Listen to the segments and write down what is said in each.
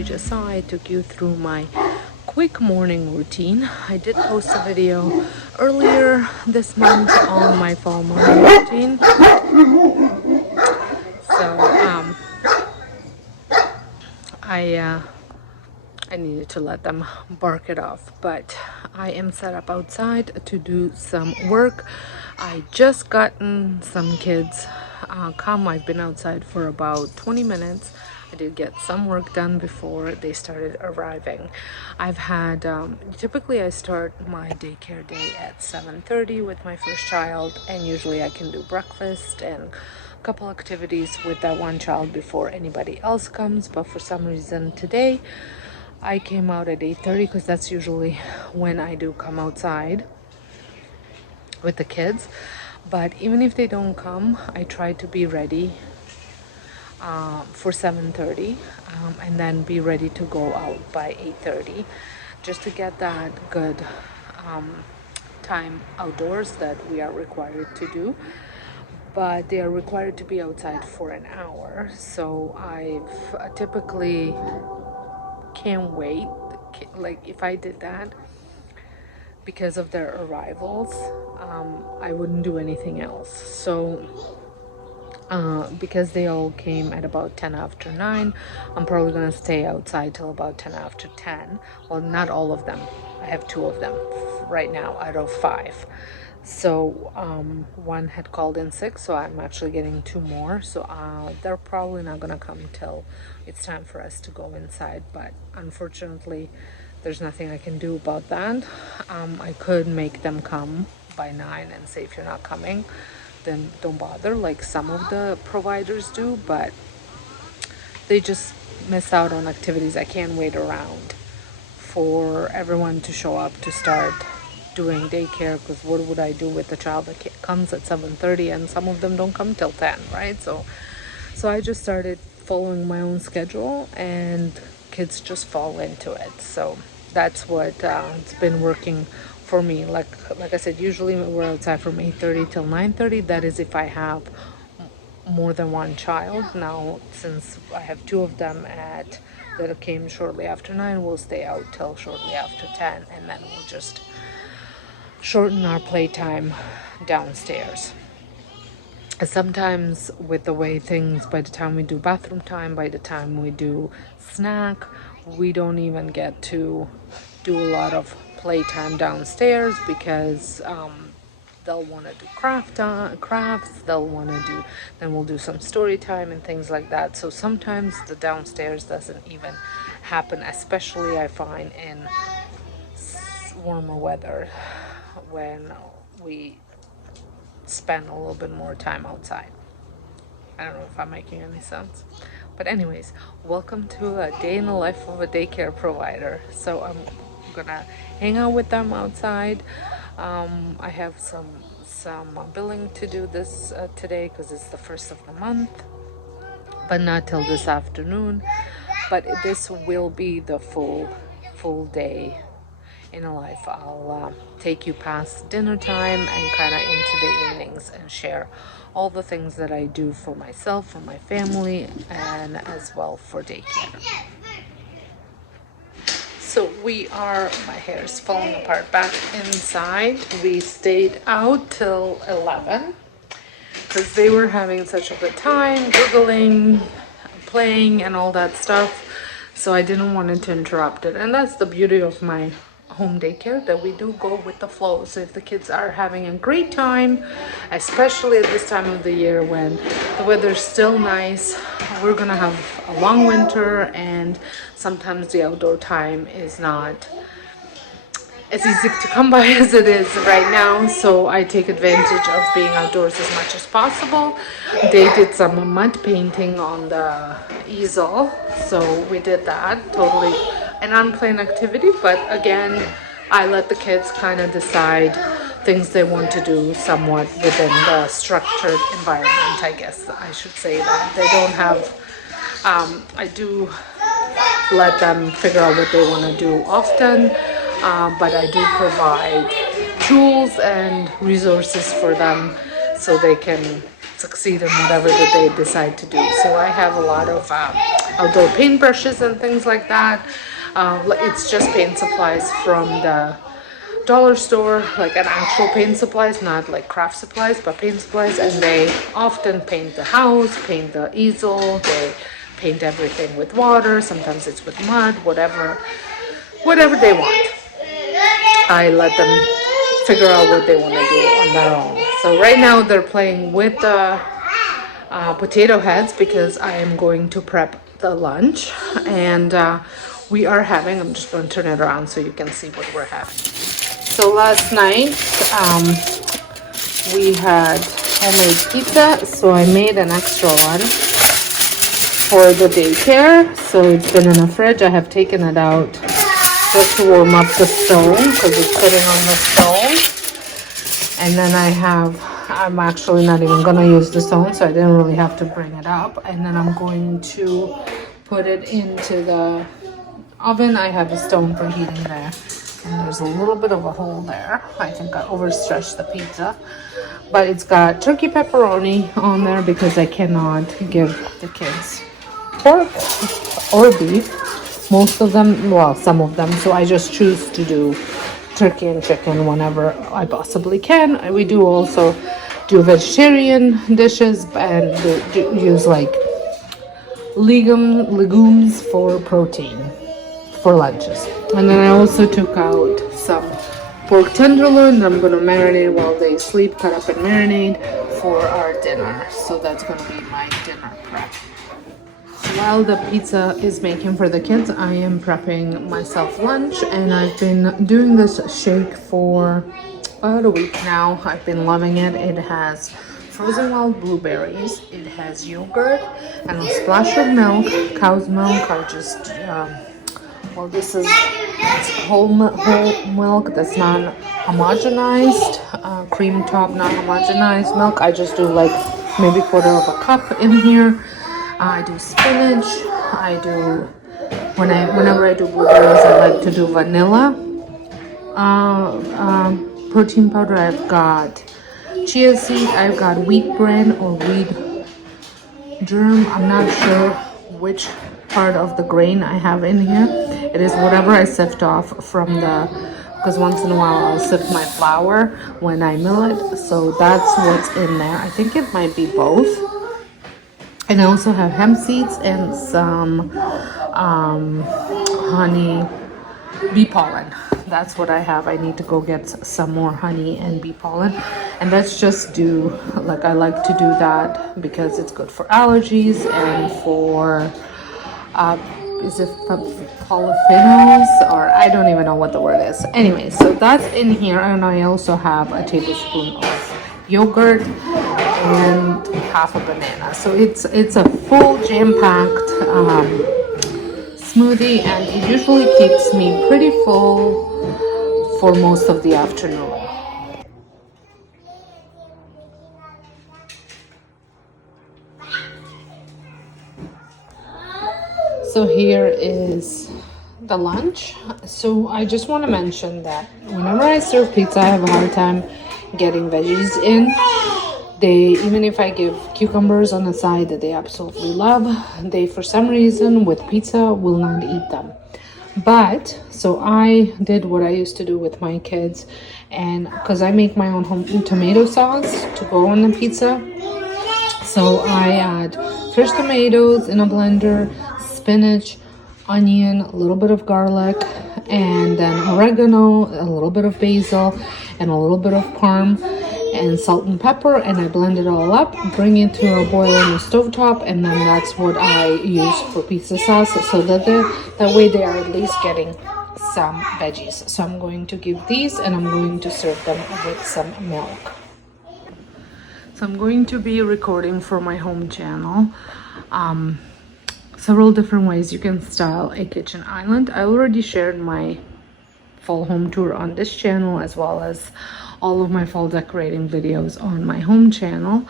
you just saw, I took you through my quick morning routine. I did post a video earlier this month on my fall morning routine. So I needed to let them bark it off, but I am set up outside to do some work. I just gotten some kids come. I've been outside for about 20 minutes. I did get some work done before they started arriving. I've had typically I start my daycare day at 7:30 with my first child, and usually I can do breakfast and a couple activities with that one child before anybody else comes. But for some reason today I came out at 8:30 because that's usually when I do come outside with the kids. But even if they don't come, I try to be ready for 7:30 and then be ready to go out by 8:30, just to get that good time outdoors that we are required to do. But they are required to be outside for an hour, so I've typically can't wait. Like if I did that because of their arrivals, I wouldn't do anything else. So because they all came at about 10 after 9, I'm probably gonna stay outside till about 10 after 10. Well, not all of them. I have 2 of them right now out of 5. So one had called in sick, so I'm actually getting 2 more. So they're probably not gonna come till it's time for us to go inside. But unfortunately, there's nothing I can do about that. I could make them come by 9 and say, if you're not coming, then don't bother, like some of the providers do, but they just miss out on activities. I can't wait around for everyone to show up to start doing daycare, because what would I do with a child that comes at 7:30 and some of them don't come till 10, right? So I just started following my own schedule, and kids just fall into it. So that's what it's been working for me. Like I said, usually we're outside from 8:30 till 9:30. That is if I have more than one child. Now, since I have 2 of them that came shortly after 9, we'll stay out till shortly after 10, and then we'll just shorten our playtime downstairs. Sometimes with the way things, by the time we do bathroom time, by the time we do snack, we don't even get to do a lot of playtime downstairs, because they'll want to do crafts, they'll want to do, then we'll do some story time and things like that. So sometimes the downstairs doesn't even happen, especially I find in warmer weather when we spend a little bit more time outside. I don't know if I'm making any sense. But anyways, welcome to a day in the life of a daycare provider. So I'm gonna hang out with them outside. I have some billing to do this today, because it's the first of the month, but not till this afternoon. But this will be the full day in a life. I'll take you past dinner time and kind of into the evenings and share all the things that I do for myself, for my family, and as well for daycare. So my hair is falling apart back inside. We stayed out till 11 because they were having such a good time, giggling, playing, and all that stuff. So I didn't want it to interrupt it. And that's the beauty of my home daycare, that we do go with the flow. So if the kids are having a great time, especially at this time of the year when the weather's still nice, we're gonna have a long winter, and sometimes the outdoor time is not as easy to come by as it is right now. So I take advantage of being outdoors as much as possible. They did some mud painting on the easel, so we did that. Totally an unplanned activity, but again, I let the kids kind of decide things they want to do somewhat within the structured environment, I guess I should say that. They don't have, I do let them figure out what they want to do often, but I do provide tools and resources for them so they can succeed in whatever that they decide to do. So I have a lot of outdoor paintbrushes and things like that. It's just paint supplies from the dollar store, like an actual paint supplies, not like craft supplies, but paint supplies. And they often paint the house, paint the easel, they paint everything with water. Sometimes it's with mud, whatever they want. I let them figure out what they want to do on their own. So right now they're playing with the potato heads because I am going to prep the lunch, and we are having, I'm just going to turn it around so you can see what we're having. So last night we had homemade pizza, so I made an extra one for the daycare. So it's been in the fridge. I have taken it out just to warm up the stone because it's sitting on the stone. And then I'm actually not even gonna use the stone, so I didn't really have to bring it up. And then I'm going to put it into the oven. I have a stone for heating there. And there's a little bit of a hole there. I think I overstretched the pizza. But it's got turkey pepperoni on there because I cannot give the kids pork or beef. Most of them, well, some of them. So I just choose to do turkey and chicken whenever I possibly can. We do also do vegetarian dishes and do use like legumes for protein for lunches. And then I also took out some pork tenderloin that I'm going to marinate while they sleep, cut up and marinate for our dinner. So that's going to be my dinner prep. While the pizza is making for the kids, I am prepping myself lunch, and I've been doing this shake for about a week now. I've been loving it. It has frozen wild blueberries, it has yogurt, and a splash of milk. Cow's milk are just, well, this is whole milk that's not homogenized, cream top, not homogenized milk. I just do like maybe quarter of a cup in here. I do spinach. I do whenever I do blueberries, I like to do vanilla protein powder. I've got chia seed. I've got wheat bran or wheat germ. I'm not sure which part of the grain I have in here. It is whatever I sift off from because once in a while I'll sift my flour when I mill it. So that's what's in there. I think it might be both. And I also have hemp seeds and some honey, bee pollen. That's what I have. I need to go get some more honey and bee pollen. And let's just do, like I like to do that because it's good for allergies and for, is it polyphenols? Or I don't even know what the word is. Anyway, so that's in here. And I also have a tablespoon of yogurt and half a banana. So it's a full jam-packed smoothie, and it usually keeps me pretty full for most of the afternoon. So here is the lunch. So I just want to mention that whenever I serve pizza, I have a hard time getting veggies in. Even if I give cucumbers on the side that they absolutely love, they for some reason with pizza will not eat them. But so I did what I used to do with my kids, and because I make my own home tomato sauce to go on the pizza, so I add fresh tomatoes in a blender, spinach, onion, a little bit of garlic, and then oregano, a little bit of basil, and a little bit of parm, and salt and pepper, and I blend it all up, bring it to a boil on the stovetop, and then that's what I use for pizza sauce, so that way they are at least getting some veggies. So I'm going to give these, and I'm going to serve them with some milk. So I'm going to be recording for my home channel several different ways you can style a kitchen island. I already shared my fall home tour on this channel, as well as all of my fall decorating videos on my home channel.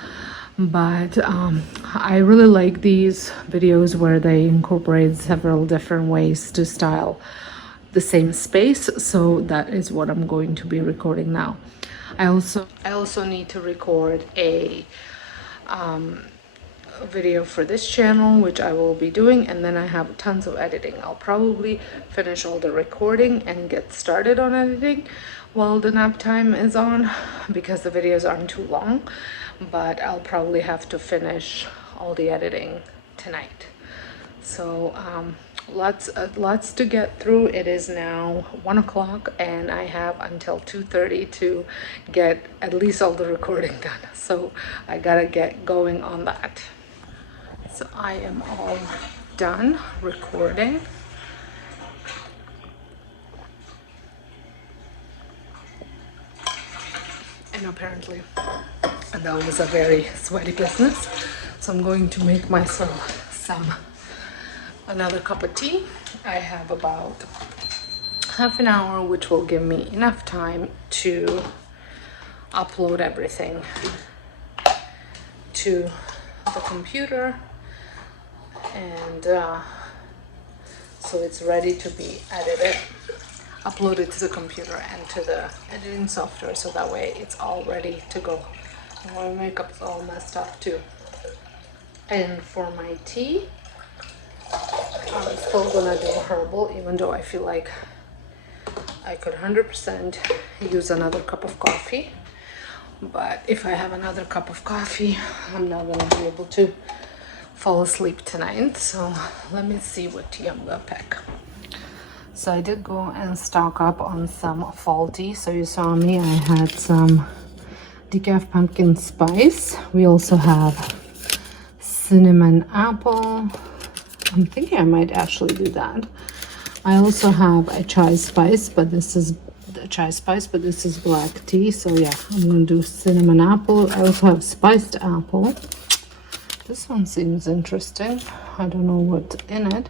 But I really like these videos where they incorporate several different ways to style the same space. So that is what I'm going to be recording now. I also need to record a video for this channel, which I will be doing, and then I have tons of editing. I'll probably finish all the recording and get started on editing while the nap time is on, because the videos aren't too long, but I'll probably have to finish all the editing tonight. So lots to get through. It is now 1 o'clock and I have until 2:30 to get at least all the recording done, so I gotta get going on that. So I am all done recording. And apparently that was a very sweaty business, so I'm going to make myself another cup of tea. I have about half an hour, which will give me enough time to upload everything to the computer, and so it's ready to be edited, uploaded to the computer and to the editing software, so that way it's all ready to go. My makeup's all messed up too. And for my tea, I'm still gonna do herbal, even though I feel like I could 100% use another cup of coffee. But if I have another cup of coffee, I'm not gonna be able to fall asleep tonight. So let me see what tea I'm gonna pick. So I did go and stock up on some fall tea. So you saw me, I had some decaf pumpkin spice. We also have cinnamon apple. I'm thinking I might actually do that. I also have a chai spice, but this is the chai spice, but this is black tea. So yeah, I'm gonna do cinnamon apple. I also have spiced apple. This one seems interesting. I don't know what's in it.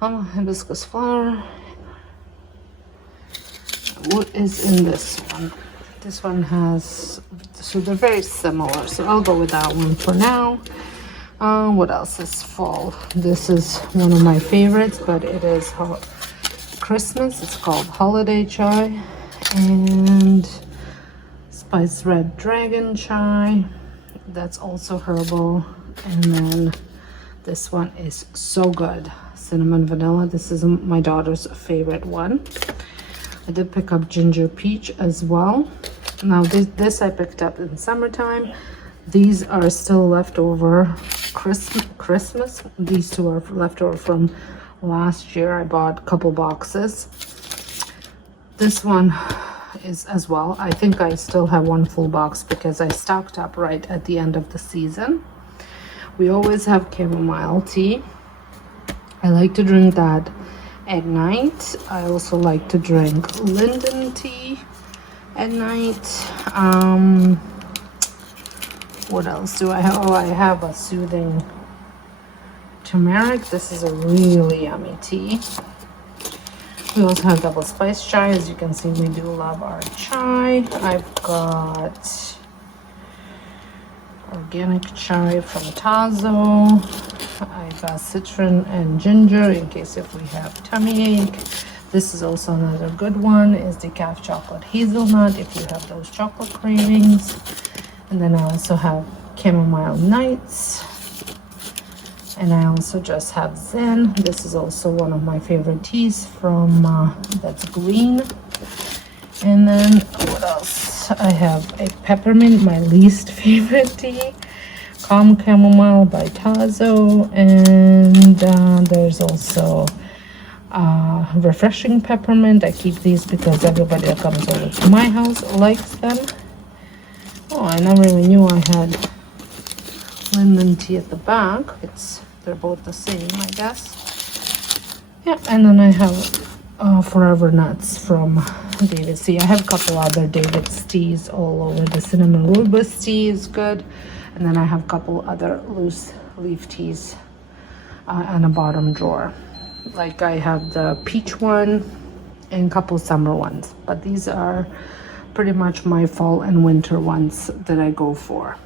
Hibiscus flower. What is in this one? This one has, so they're very similar, so I'll go with that one for now. What else is fall? This is one of my favorites, but it is Christmas. It's called Holiday Chai. And Spice Red Dragon Chai. That's also herbal. And then this one is so good. Cinnamon Vanilla. This is my daughter's favorite one. I did pick up Ginger Peach as well. Now this I picked up in summertime. These are still leftover Christmas. These two are leftover from last year. I bought a couple boxes. This one is as well. I think I still have one full box because I stocked up right at the end of the season. We always have chamomile tea. I like to drink that at night. I also like to drink linden tea at night. What else do I have? Oh, I have a soothing turmeric. This is a really yummy tea. We also have double spice chai. As you can see, we do love our chai. I've got organic chai from Tazo. I got citron and ginger in case if we have tummy ache. This is also another good one, is decaf chocolate hazelnut if you have those chocolate cravings. And then I also have chamomile nights. And I also just have Zen. This is also one of my favorite teas from, that's green. And then what else? I have a peppermint, my least favorite tea. Calm Chamomile by Tazo. And there's also refreshing peppermint. I keep these because everybody that comes over to my house likes them. Oh, I never even knew I had linden tea at the back. They're both the same, I guess. Yeah, and then I have Forever Nuts from David's Tea. I have a couple other David's teas all over. The cinnamon rooibos tea is good. And then I have a couple other loose leaf teas in a bottom drawer. Like I have the peach one and a couple summer ones. But these are pretty much my fall and winter ones that I go for.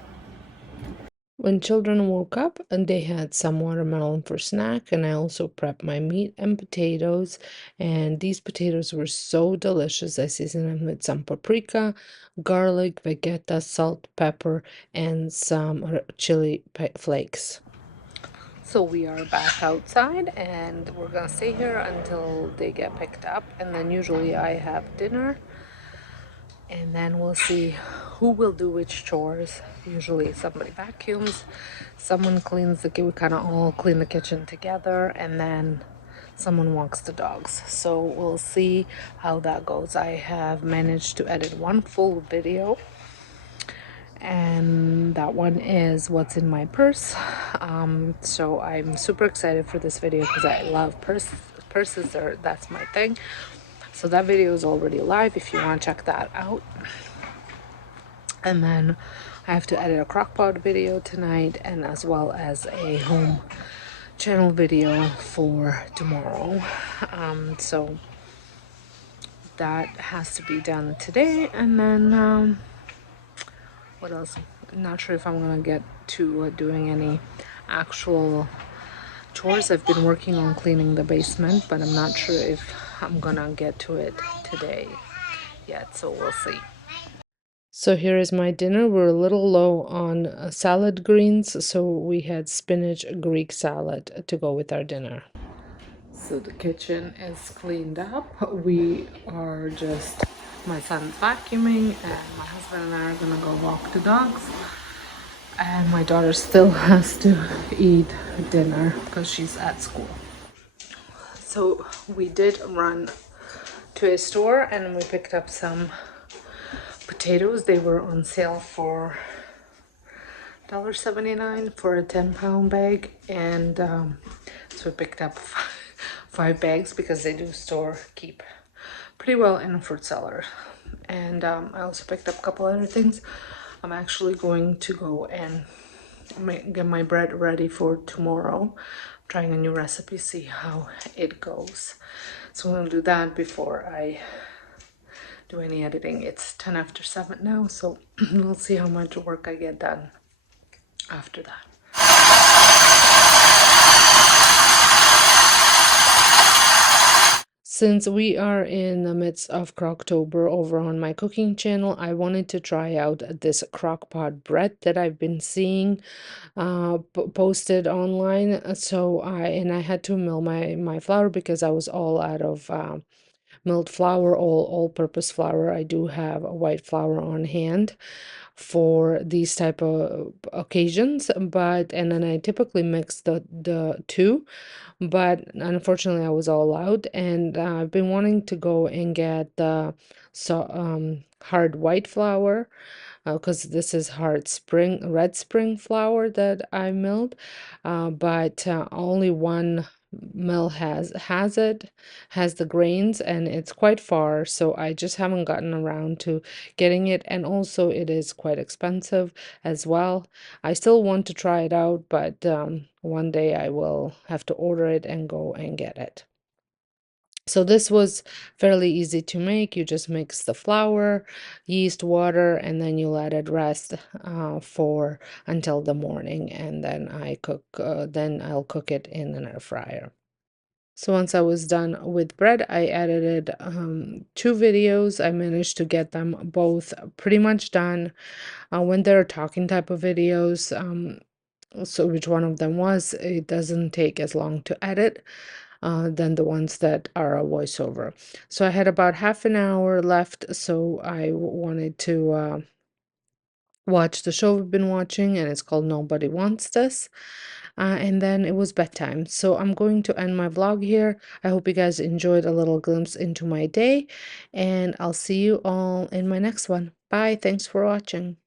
When children woke up, and they had some watermelon for snack, and I also prepped my meat and potatoes. And these potatoes were so delicious. I seasoned them with some paprika, garlic, vegeta, salt, pepper, and some chili flakes. So we are back outside and we're gonna stay here until they get picked up, and then usually I have dinner, and then we'll see who will do which chores. Usually somebody vacuums, someone cleans we kind of all clean the kitchen together, and then someone walks the dogs. So we'll see how that goes. I have managed to edit one full video, and that one is what's in my purse. So I'm super excited for this video because I love purses. That's my thing. So that video is already live if you want to check that out. And then I have to edit a crockpot video tonight, and as well as a home channel video for tomorrow. So that has to be done today. And then what else? I'm not sure if I'm gonna get to doing any actual chores. I've been working on cleaning the basement, but I'm not sure if I'm gonna get to it today yet, so we'll see. So here is my dinner. We're a little low on salad greens, so we had spinach Greek salad to go with our dinner. So the kitchen is cleaned up. We are just, my son's vacuuming, and my husband and I are gonna go walk the dogs. And my daughter still has to eat dinner because she's at school. So we did run to a store and we picked up some potatoes. They were on sale for $1.79 for a 10-pound bag, and so we picked up 5 bags because they do keep pretty well in a fruit cellar. And I also picked up a couple other things. I'm actually going to go and get my bread ready for tomorrow. I'm trying a new recipe, see how it goes. So I'm gonna do that before I do any editing. It's 10 after 7 now, so we'll see how much work I get done after that. Since we are in the midst of Croctober over on my cooking channel, I wanted to try out this crockpot bread that I've been seeing posted online. So I had to mill my flour because I was all out of milled flour, all-purpose flour. I do have a white flour on hand for these type of occasions, and then I typically mix the two, but unfortunately I was all out, and I've been wanting to go and get the hard white flour, because this is red spring flour that I milled, but only one mill has the grains, and it's quite far, so I just haven't gotten around to getting it, and also it is quite expensive as well. I still want to try it out, but one day I will have to order it and go and get it. So this was fairly easy to make. You just mix the flour, yeast, water, and then you let it rest for until the morning, and then I'll cook it in an air fryer. So once I was done with bread, I edited 2 videos. I managed to get them both pretty much done. When they're talking type of videos, so which one of them was, it doesn't take as long to edit than the ones that are a voiceover. So I had about half an hour left, so I wanted to watch the show we've been watching, and it's called Nobody Wants This. And then it was bedtime. So I'm going to end my vlog here. I hope you guys enjoyed a little glimpse into my day, and I'll see you all in my next one. Bye. Thanks for watching.